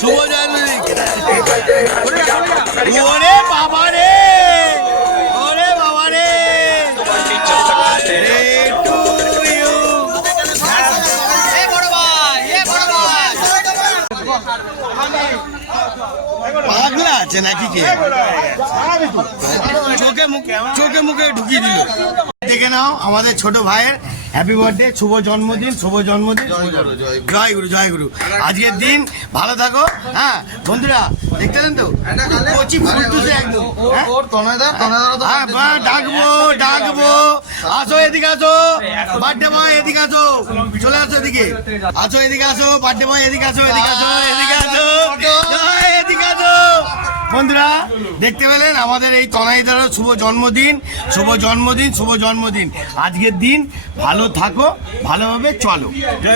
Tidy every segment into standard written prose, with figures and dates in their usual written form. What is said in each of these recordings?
শুভ জন্মদিন। ওরে বাবা রে, ওরে বাবা রে, পাগলা আছে নাকি কে? চোখে মুখে ঢুকিয়ে দিল। দেখে নাও আমাদের ছোট ভাইয়ের হ্যাপি বার্থডে, শুভ জন্মদিন, শুভ জন্মদিন। জয় গুরু, জয় গুরু। আজকের দিন ভালো থাকো। হ্যাঁ বন্ধুরা, দেখতেছেন তো কচি ফুলটুসে একদম। হ্যাঁ ডাকবো ডাকবো, আসো এদিকে আসো, বার্থডে বয় এদিকে আসো, চলে আসো এদিকে, আসো এদিকে আসো, বার্থডে বয় এদিকে আসো, এদিকে আসো, এদিকে আসো, এদিকে আসো। বন্ধুরা দেখতে পেলেন আমাদের এই তনাইদারও শুভ জন্মদিন, শুভ জন্মদিন, শুভ জন্মদিন। আজকের দিন ভালো থাকো, ভালোভাবে চলো।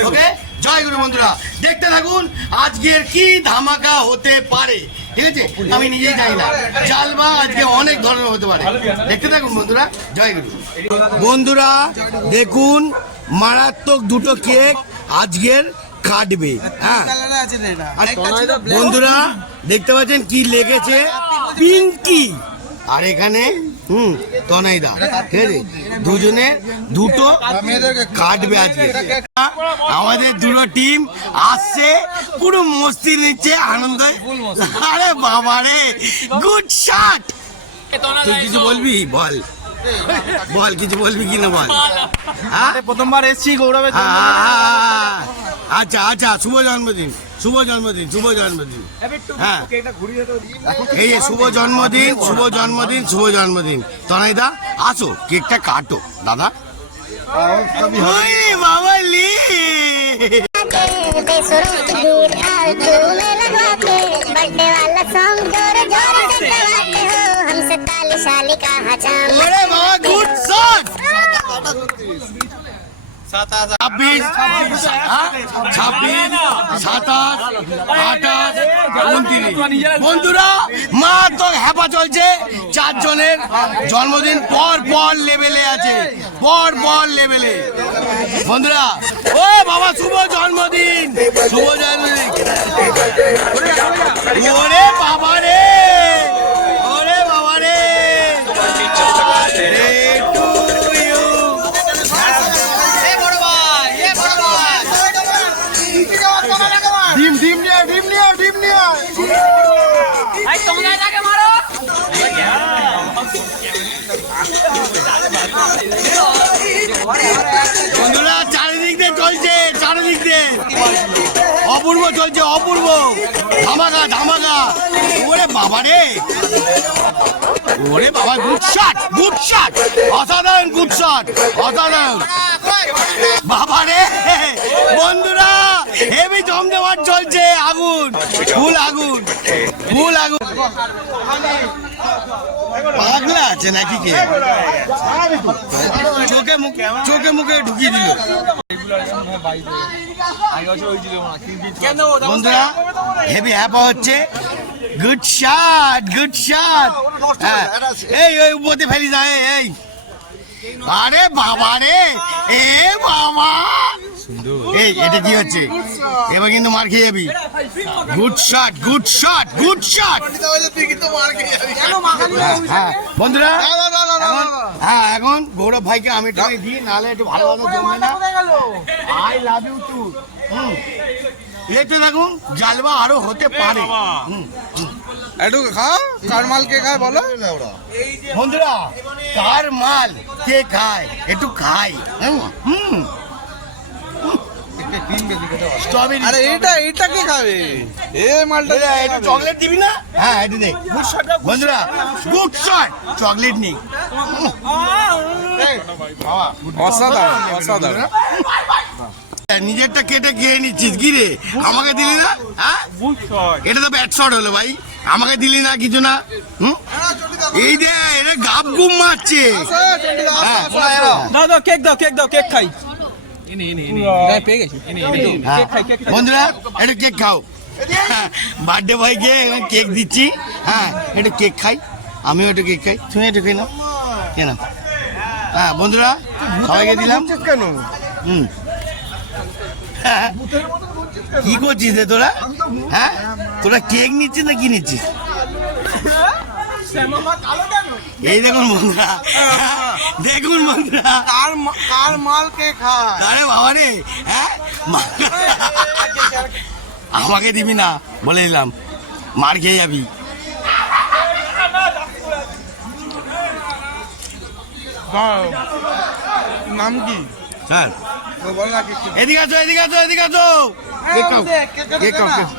ওকে, জয় গুরু। বন্ধুরা দেখতে থাকুন আজকের কি ধামাকা হতে পারে। ঠিক আছে, আমি নিজেই জানি না, জালবা আজকে অনেক ধরনের হতে পারে। দেখতে থাকুন বন্ধুরা, জয় গুরু। বন্ধুরা দেখুন মারাত্মক দুটো কেক আজকের কাটবে। হ্যাঁ বন্ধুরা দেখতে পাচ্ছেন কি লেগেছে, পিঙ্কি, আর এখানে তনাইদা। ঠিক আছে, দুজনে দুটো কাটবে আজকে। আমাদের দুটো টিম আসছে, পুরো মস্তি নিচ্ছে, আনন্দ। আরে বাবা রে, গুড শট। তুই কিছু বলবি? বল বল, কিছু বলবি কিনা বল। হ্যাঁ প্রথমবার এসছি গৌরবের। আচ্ছা আচ্ছা, শুভ জন্মদিন, শুভ জন্মদিন, শুভ জন্মদিন। হ্যাঁ এই শুভ জন্মদিন, শুভ জন্মদিন, শুভ জন্মদিন। তনাইদা আসো, কেকটা কাটো দাদা। বাবা লি গুড শট। 26, 27, 28, 29। বন্ধুরা মা তো হ্যাপা চলছে, চারজনের জন্মদিন পর পর লেভেলে আছে, পর পর লেভেলে। বন্ধুরা ও বাবা, শুভ জন্মদিন, শুভ জন্মদিন। ওরে বাবা রে, ওরে বাবা রে, ডিম নিয়ে, ডিম নিয়ে, ডিম নিয়ে। বন্ধুরা চারিদিক দিয়ে চলছে, চারিদিক দিয়ে অপূর্ব চলছে, অপূর্ব ধামাকা ধামাকা। ওরে বাবা রে, ওরে বাবা, গুড শট, গুড শট, অসাধারণ গুড শট, অসাধারণ। বাবা রে বন্ধুরা, হেভি জমজমাট চলছে, আগুন, ফুল আগুন, ফুল আগুন। পাগলা আছে নাকি কে? চোখে মুখে ঢুকিয়ে দিল। বন্ধুরা হেভি হ্যাপা হচ্ছে, গুড শট, গুড শট। এই ওই উপরে ফেলি যায়। এই আরে বাবা রে, এ বাবা, এই এটা কি হচ্ছে? এবার কিন্তু মার খেয়ে যাবি। Good shot, good shot, good shot. হ্যাঁ বন্ধুরা, হ্যাঁ এখন গৌরব ভাইকে আমি একটু দিই, নাহলে একটু ভালো ভালো জমবে না। I love you too. দেখতে থাকুন, জালবা আরো হতে পারে। একটু খাও, কার মাল কে খায় বলো বন্ধুরা, কার মাল কে খায় একটু খাই। স্ট্রবেরি। আরে এটা কে খাবে? এ মালটা একটু চকলেট দিবি না? হ্যাঁ এটা দে। বন্ধুরা গুড শট, চকলেট নেই। অসাধারণ, অসাধারণ। নিজেরটা কেটে খেয়ে নিচ্ছিস কি রে? আমাকে দিলি না? হ্যাঁ এটা তো ব্যাট শট হলো ভাই, আমাকে দিলি না কিছু না। এই দে, এটা গাপ গুম মারছে। দাও দাও, কেক দাও, কেক দাও, কেক খাই। বন্ধুরা একটু কেক খাও। বার্থডে বয়কে কেক দিচ্ছি। হ্যাঁ একটু কেক খাই, আমিও একটু কেক খাই। তুমি একটু খেয়ে নাও, কেন? হ্যাঁ বন্ধুরা সবাইকে দিলাম। কেন? কি করছিস রে তোরা? হ্যাঁ, তোরা কেক নিচ্ছিস না কি নিচ্ছিস? এই দেখুন বন্ধুরা, দেখুন বন্ধুরা, কার মাল কে খায়? আরে বাবা রে, হ্যাঁ আমাকে দিবি না বলে দিলাম, মার খেয়ে যাবি। নাম কি স্যার বল না কি? এদিকে আসো, এদিকে আসো, এদিকে আসো। কেক খাও, কেক খাও, কেক।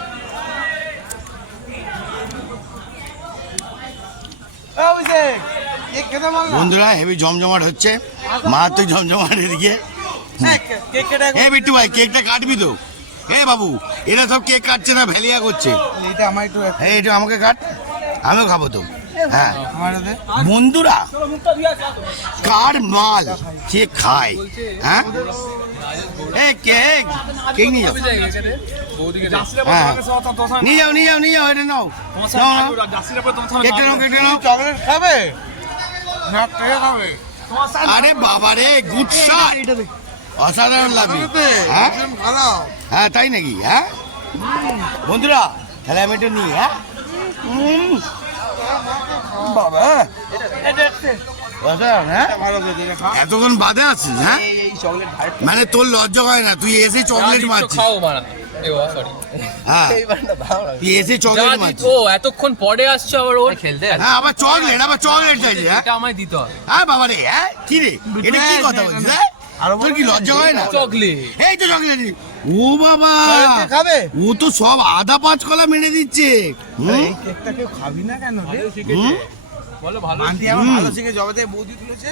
বন্ধুরা হেভি জমজমাট হচ্ছে, মারাত্মক জমজমাট এদিকে। এ বিট্টু ভাই কেকটা কাটবি তো? এ বাবু, এরা সব কেক কাটছে না, ভ্যালিয়া করছে। এটা আমার একটু এটা আমাকে কাট, আমিও খাবো তো। হ্যাঁ বন্ধুরা, কার মাল সে খায়? হ্যাঁ কেক কেক নিয়ে যাও, হ্যাঁ নিয়ে যাও, নিয়ে যাও, নিয়ে যাও, এটা নাও, কেকটা নাও, কেকটা নাও। চকলেট খাবে না? কে খাবে? আরে বাবা রে, গুড শট, অসাধারণ লাগবে। হ্যাঁ ভালো। হ্যাঁ তাই নাকি? হ্যাঁ বন্ধুরা, তাহলে আমি এটা নিই। হ্যাঁ বাবা, অসাধারণ। হ্যাঁ ভালো করে দেখে খা। এতক্ষণ বাদে আছিস? হ্যাঁ মানে তোর লজ্জা হয় না? তুই এসে চকলেট মারছিস। হ্যাঁ তুই এসে চকলেট মারছিস। ও এতক্ষণ পরে আসছো আবার ওর খেলতে? হ্যাঁ আবার চকলেট চাইছে। হ্যাঁ এটা আমায় দিতে হবে। হ্যাঁ বাবা রে, হ্যাঁ কি রে, এটা কি কথা বলছিস? হ্যাঁ তোর কি লজ্জা হয় না? চকলেট এই তো চকলেট। ও বাবা, খাবে? ও তো সব আধা পাঁচ কলা মেরে দিচ্ছে। হুম? এই কেকটা কেউ খাবি না কেন রে? হুম? বলো ভালো আন্টি আমার ভালো শিখে জবে থেকে বৌদি তুলেছে।